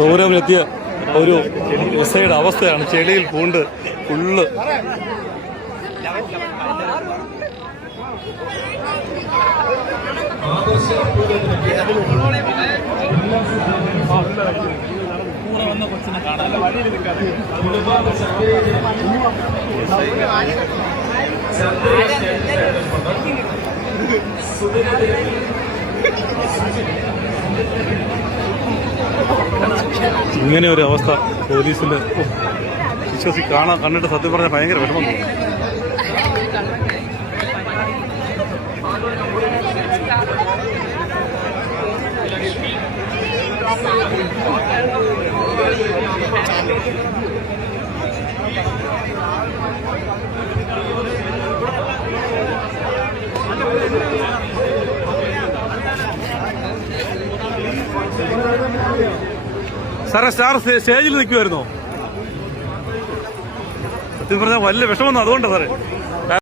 പ്രോഗ്രാമിലെത്തിയ ഒരു ഉസയുടെ അവസ്ഥയാണ് ചെളിയിൽ പൂണ്ട് ഫുള്ള് ഇങ്ങനെ ഒരു അവസ്ഥ പോലീസിൽ വിശ്വസി കാണാൻ കണ്ടിട്ട് സത്യം പറഞ്ഞാൽ ഭയങ്കര വിഷമം. തോന്നി സാറേ സ്റ്റാർ സ്റ്റേ- സ്റ്റേജിൽ നിൽക്കുമായിരുന്നോ സത്യം പറഞ്ഞാൽ വലിയ വിഷമം അതുകൊണ്ടാണ് സാറേ.